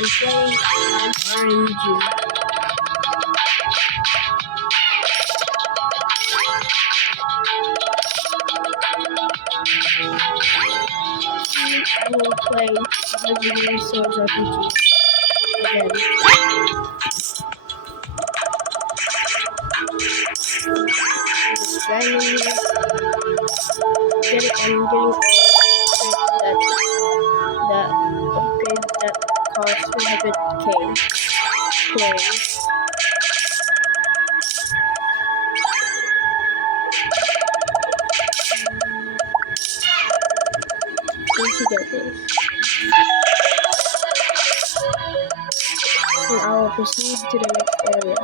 I'm playing RNG. I will play Legendary Swords RPG again. Just grinding here. I'm getting upgrades that cost 300k coins. Need to get this. And I will proceed to the next area.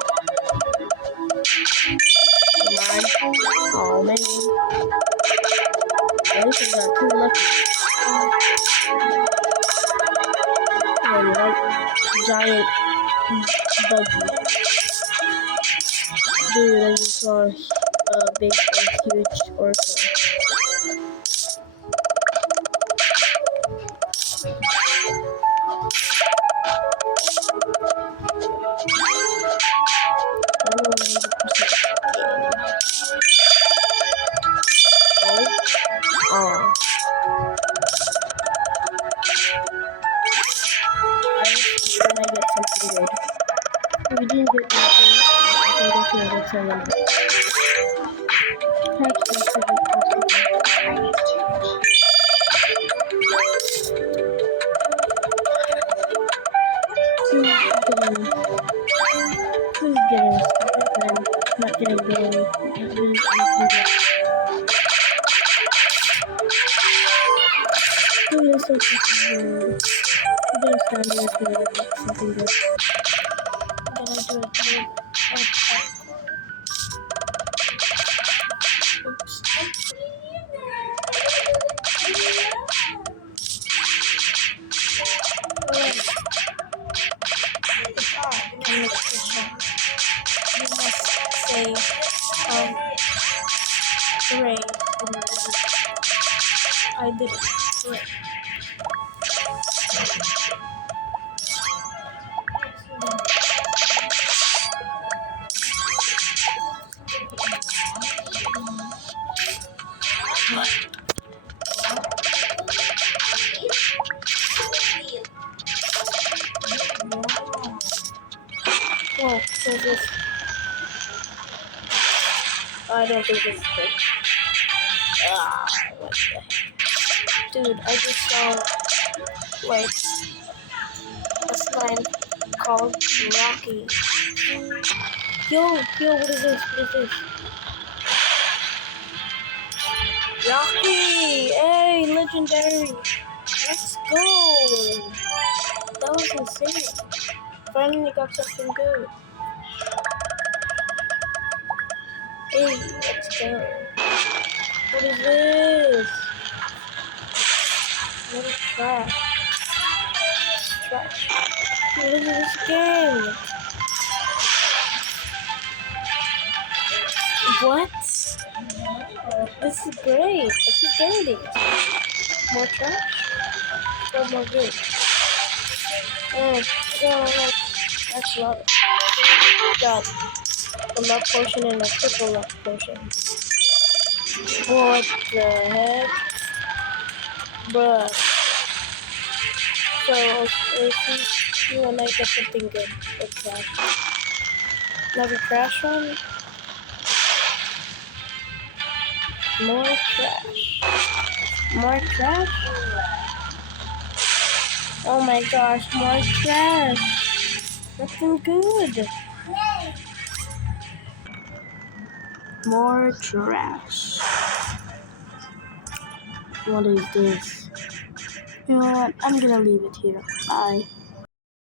Come on. Oh man. At least I got 2 lucky. And 1 giant buggy. Dude, I just saw a big and huge orca. Oh. I get something good. If we didn't get anything, I can go to another tournament. Who's getting stuff and I'm not getting really anything good. Who is so fucking good? I'm gonna stand here until I get something good. I'm gonna do it good. Oops. You must say, hooray. I did it. Hooray. Whoa, so this. I don't think this is good. What the heck? Dude, I just saw, like, a slime called Rocky. Yo, what is this? What is this? Rocky! Hey, legendary! Let's go! That was insane. Finally got something good. Hey, let's go. What is this? What is trash? Trash. Look at this game. What? This is great. I keep getting it. More trash? Or more good? Yeah, that's luck. Got a luck potion and a triple luck potion. What the heck? Bruh. So, if you wanna get something good, it's that. Another trash one? More trash. More trash? Oh my gosh, more trash. Nothing good. More trash. What is this? You know what? I'm gonna leave it here. Bye.